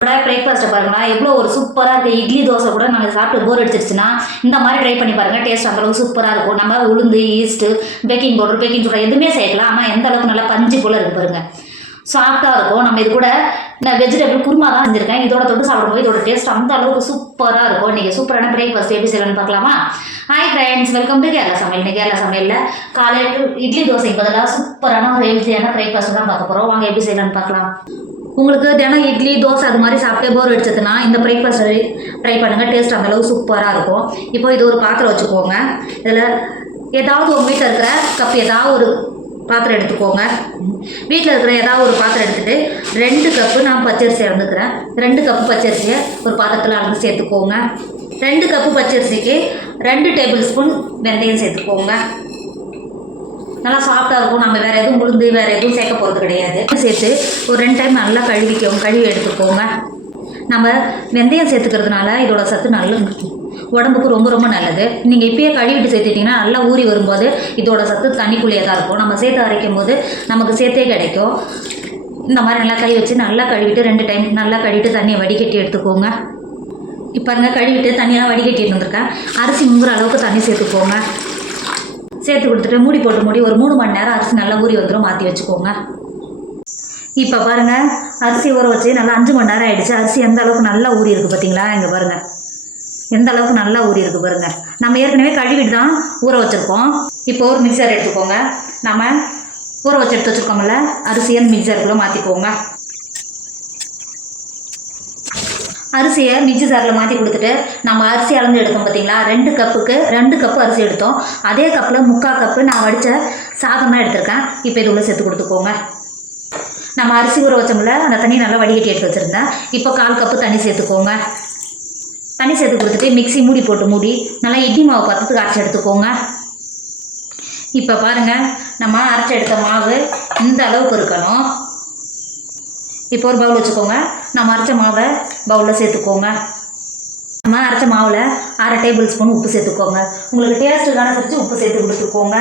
பிரேக்ஃபாஸ்ட்டை பாருங்களா எவ்வளோ ஒரு சூப்பராக இருக்குது. இட்லி தோசை கூட நாங்கள் சாப்பிட்டு போர் அடிச்சிருச்சுன்னா இந்த மாதிரி ட்ரை பண்ணி பாருங்கள். டேஸ்ட் அந்தளவுக்கு சூப்பராக இருக்கும். நம்ம உளுந்து, yeast, baking powder, baking soda எதுவுமே சேர்க்கலாம். ஆனால் எந்த அளவுக்கு நல்லா பஞ்சு போல் இருக்குது பாருங்கள். சாஃப்டாக இருக்கும். நம்ம இது கூட நான் வெஜிடபிள் குருமா தான் செஞ்சுருக்கேன். இதோட தொட்டு சாப்பிடும்போது இதோட டேஸ்ட் அந்த அளவுக்கு சூப்பராக இருக்கும். நீங்கள் சூப்பரான பிரேக்ஃபாஸ்ட் எப்படி செய்யலாம்னு பார்க்கலாமா? Hi friends, welcome to Kerala சமையல். இன்னைக்கு கேரளா சமையலில் காலையில் இட்லி தோசைக்கு பதிலாக சூப்பரான ஒரு ஹெல்த்தியான பிரேக்ஃபாஸ்ட் தான் பார்க்க போகிறோம். வாங்க எப்படி செய்யலாம்னு பார்க்கலாம். உங்களுக்கு தினம் இட்லி தோசை அது மாதிரி சாப்பிட்டே போர் அடிச்சதுன்னா இந்த பிரேக்ஃபாஸ்ட் ட்ரை பண்ணுங்கள். டேஸ்ட் அந்தளவுக்கு சூப்பராக இருக்கும். இப்போ இது ஒரு பாத்திரம் வச்சுக்கோங்க. இதில் ஏதாவது உங்கள் வீட்டில் இருக்கிற கப் ஏதாவது ஒரு பாத்திரம் எடுத்துக்கோங்க. வீட்டில் இருக்கிற ஏதாவது ஒரு பாத்திரம் எடுத்துகிட்டு 2 கப்பு நான் பச்சரிசி இறந்துக்கிறேன். 2 கப்பு பச்சரிசியை ஒரு பாத்திரத்தில் அளந்து சேர்த்துக்கோங்க. 2 கப்பு பச்சரிசிக்கு 2 டேபிள் ஸ்பூன் வெந்தயம் சேர்த்துக்கோங்க. நல்லா சாஃப்டாக இருக்கும். நம்ம வேறு எதுவும் உளுந்து வேறு எதுவும் சேர்க்க போகிறது கிடையாது. சேர்த்து ஒரு 2 டைம் நல்லா கழுவி எடுத்துக்கோங்க. நம்ம வெந்தயம் சேர்த்துக்கிறதுனால இதோட சத்து நல்ல உடம்புக்கு ரொம்ப ரொம்ப நல்லது. நீங்கள் இப்பயே கழுவிட்டு சேர்த்துட்டிங்கன்னா நல்லா ஊறி வரும்போது இதோட சத்து தண்ணிக்குள்ளேயே தான் இருக்கும். நம்ம சேர்த்து அரைக்கும் போது நமக்கு சேர்த்தே கிடைக்கும். இந்த மாதிரி நல்லா கை வச்சு நல்லா கழுவிட்டு 2 டைம் நல்லா கழுவிட்டு தண்ணியை வடிகட்டி எடுத்துக்கோங்க. இப்போ கழுவிட்டு தண்ணியெல்லாம் வடிகட்டிட்டு வந்திருக்கேன். அரிசி முங்குற அளவுக்கு தண்ணி சேர்த்துக்கோங்க. சேர்த்து கொடுத்துட்டு மூடி போட்டு ஒரு 3 மணி நேரம் அரிசி நல்லா ஊறி வந்துடும். மாற்றி வச்சுக்கோங்க. இப்போ பாருங்கள், அரிசி ஊற வச்சு நல்லா 5 மணி நேரம் ஆகிடுச்சு. அரிசி எந்த அளவுக்கு நல்லா ஊறி இருக்குது பார்த்தீங்களா? இங்கே பாருங்கள், எந்த அளவுக்கு நல்லா ஊறி இருக்குது பாருங்கள். நம்ம ஏற்கனவே கழுவிட்டு தான் ஊற வச்சுருக்கோம். இப்போ ஒரு மிக்சர் எடுத்துக்கோங்க. நம்ம ஊற வச்சு எடுத்து வச்சுருக்கோம்ல அரிசியை மிக்சருக்குள்ளே மாற்றிக்கோங்க. அரிசியை மிக்சி ஜாரில் மாற்றி கொடுத்துட்டு நம்ம அரிசி அளந்து எடுத்தோம் பார்த்தீங்களா? 2 கப்புக்கு 2 கப்பு அரிசி எடுத்தோம். அதே கப்பில் 3/4 கப்பு நான் வடித்த சாதம் தான் எடுத்திருக்கேன். இப்போ இது உள்ள சேர்த்து கொடுத்துக்கோங்க. நம்ம அரிசி ஊற வச்சோம்ல அந்த தண்ணி நல்லா வடிகட்டி எடுத்து வச்சுருந்தேன். இப்போ 1/4 கப்பு தண்ணி சேர்த்துக்கோங்க. தண்ணி சேர்த்து கொடுத்துட்டு மிக்ஸி மூடி நல்லா இட்லி மாவு பத்தத்துக்கு அரைச்சி எடுத்துக்கோங்க. இப்போ பாருங்கள், நம்ம அரைச்சி எடுத்த மாவு இந்த அளவுக்கு இருக்கணும். இப்போ ஒரு பவுல் வச்சுக்கோங்க. நம்ம அரைச்ச மாவை பவுலில் சேர்த்துக்கோங்க. நம்ம அரைச்ச மாவில் 1/2 டேபிள் ஸ்பூன் உப்பு சேர்த்துக்கோங்க. உங்களுக்கு டேஸ்ட்டுக்கான வச்சு உப்பு சேர்த்து கொடுத்துக்கோங்க.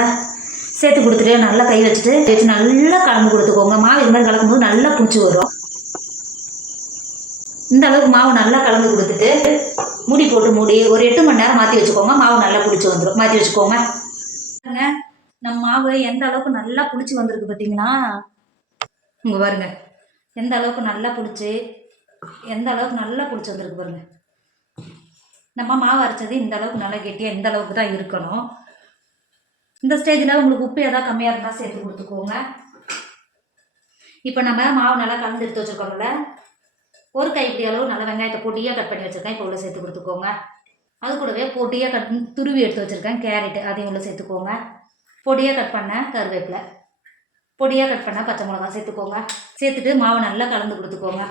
சேர்த்து கொடுத்துட்டு நல்லா கை வச்சு நல்லா கலந்து கொடுத்துக்கோங்க. மாவு இது மாதிரி கலக்கும்போது நல்லா பிடிச்சி வரும். இந்த அளவுக்கு மாவு நல்லா கலந்து கொடுத்துட்டு மூடி ஒரு 8 மணி நேரம் மாற்றி வச்சுக்கோங்க. மாவு நல்லா பிடிச்சி வந்துடும். மாற்றி வச்சுக்கோங்க. நம்ம மாவு எந்த அளவுக்கு நல்லா பிடிச்சி வந்திருக்கு பார்த்தீங்கன்னா? இங்கே பாருங்க, எந்த அளவுக்கு நல்லா பிடிச்சி வந்திருக்கு பாருங்க. நம்ம மாவு அரைச்சது இந்த அளவுக்கு நல்லா கெட்டியாக இந்த அளவுக்கு தான் இருக்கணும். இந்த ஸ்டேஜில் உங்களுக்கு உப்பு ஏதாவது கம்மியாக இருந்தால் சேர்த்து கொடுத்துக்கோங்க. இப்போ நம்ம மாவு நல்லா கலந்து எடுத்து வச்சுருக்கோம்ல, ஒரு கைப்பிடி அளவு நல்லா வெங்காயத்தை பொடியாக கட் பண்ணி வச்சுருக்கேன். இப்போ உள்ள சேர்த்து கொடுத்துக்கோங்க. அது கூடவே பொடியாக துருவி எடுத்து வச்சுருக்கேன் கேரட்டு, அதையும் உள்ள சேர்த்துக்கோங்க. பொடியாக கட் பண்ண கருவேப்பிலை, பொடியாக கட் பண்ண பச்சை மிளகா சேர்த்துக்கோங்க. சேர்த்துட்டு மாவை நல்லா கலந்து கொடுத்துக்கோங்க.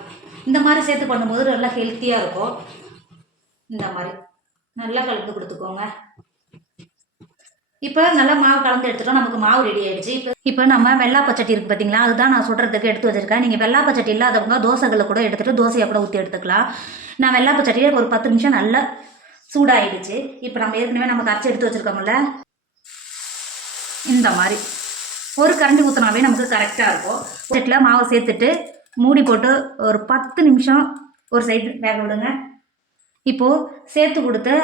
இந்த மாதிரி சேர்த்து பண்ணும்போது நல்லா ஹெல்த்தியாக இருக்கும். இந்த மாதிரி நல்லா கலந்து கொடுத்துக்கோங்க. இப்போ நல்லா மாவு கலந்து எடுத்துட்டோம். நமக்கு மாவு ரெடி ஆகிடுச்சு. இப்போ நம்ம வெள்ளாப்பச்சட்டி இருக்குது பார்த்தீங்களா? அதுதான் நான் சுடுறதுக்கு எடுத்து வச்சுருக்கேன். நீங்கள் வெள்ளாப்பச்சட்டி இல்லாதவங்க தோசைகளை கூட எடுத்துகிட்டு தோசையை கூட ஊற்றி எடுத்துக்கலாம். நான் வெள்ளாப்பச்சட்டியே ஒரு 10 நிமிஷம் நல்லா சூடாகிடுச்சு. இப்போ நம்ம ஏற்கனவே நம்ம கரைச்சி எடுத்து வச்சுருக்கோம்ல, இந்த மாதிரி ஒரு கரண்டி ஊற்றினாவே நமக்கு கரெக்டாக இருக்கும். சட்டில் மாவை சேர்த்துட்டு மூடி போட்டு ஒரு 10 நிமிஷம் ஒரு சைடு வேக விடுங்க. இப்போது சேர்த்து கொடுத்து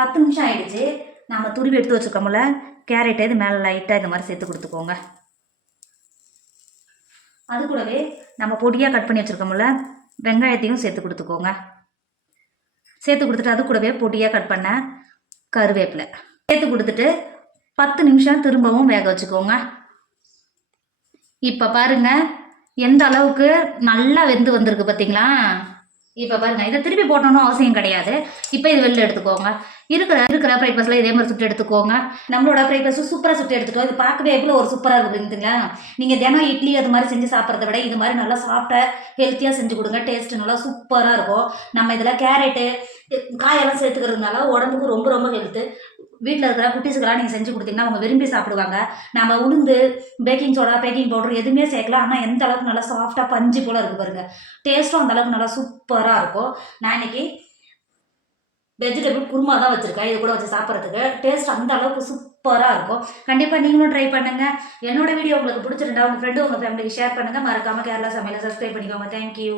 10 நிமிஷம் ஆகிடுச்சு. நம்ம துருவி எடுத்து வச்சுருக்கோம்ல கேரட்டை இது மேலே லைட்டாக இந்த மாதிரி சேர்த்து கொடுத்துக்கோங்க. அது கூடவே நம்ம பொடியாக கட் பண்ணி வச்சுருக்கோம்ல வெங்காயத்தையும் சேர்த்து கொடுத்துக்கோங்க. சேர்த்து கொடுத்துட்டு அது கூடவே பொடியாக கட் பண்ண கருவேப்பிலை சேர்த்து கொடுத்துட்டு 10 நிமிஷம் திரும்பவும் வேக வச்சுக்கோங்க. இப்போ பாருங்கள், எந்த அளவுக்கு நல்லா வெந்து வந்திருக்கு பார்த்தீங்களா? இப்போ பாருங்கள், இதை திருப்பி போட்டோன்னு அவசியம் கிடையாது. இப்போ இது வெளில எடுத்துக்கோங்க. இருக்கிற பிரேக்ஃபாஸ்ட்டில் இதே மாதிரி சுட்டு எடுத்துக்கோங்க. நம்மளோட பிரேக்ஃபாஸ்ட்டு சூப்பராக சுட்டு எடுத்துட்டோம். இது பார்க்கவே எவ்வளோ ஒரு சூப்பராக இருக்குதுங்களா? நீங்கள் தினம் இட்லி அது மாதிரி செஞ்சு சாப்பிட்றத விட இது மாதிரி நல்லா சாப்பிட்ட ஹெல்த்தியாக செஞ்சு கொடுங்க. டேஸ்ட்டு நல்லா சூப்பராக இருக்கும். நம்ம இதில் கேரட்டு காயெல்லாம் சேர்த்துக்கிறதுனால உடம்புக்கு ரொம்ப ரொம்ப ஹெல்த்து. வீட்டில் இருக்கிற குட்டீஸுக்கெல்லாம் நீங்கள் செஞ்சு கொடுத்தீங்கன்னா அவங்க விரும்பி சாப்பிடுவாங்க. நம்ம உளுந்து, பேக்கிங் சோடா, பேக்கிங் பவுடர் எதுவுமே சேர்க்கலாம். ஆனால் எந்த அளவுக்கு நல்லா சாஃப்டாக பஞ்சு போல் இருக்குது பாருங்கள். டேஸ்ட்டும் அந்த அளவுக்கு நல்லா சூப்பராக இருக்கும். நான் இன்றைக்கி வெஜிடபிள் குருமா தான் வச்சுருக்கேன். இது கூட வச்சு சாப்பிட்றதுக்கு டேஸ்ட் அந்த அளவுக்கு சூப்பராக இருக்கும். கண்டிப்பாக நீங்களும் ட்ரை பண்ணுங்கள். என்னோடய வீடியோ உங்களுக்கு பிடிச்சிருந்தா உங்கள் ஃப்ரெண்டு உங்கள் ஃபேமிலிக்கு ஷேர் பண்ணுங்கள். மறக்காமல் கேரளா சமையலை சப்ஸ்கிரைப் பண்ணிக்கோங்க. தேங்க்யூ.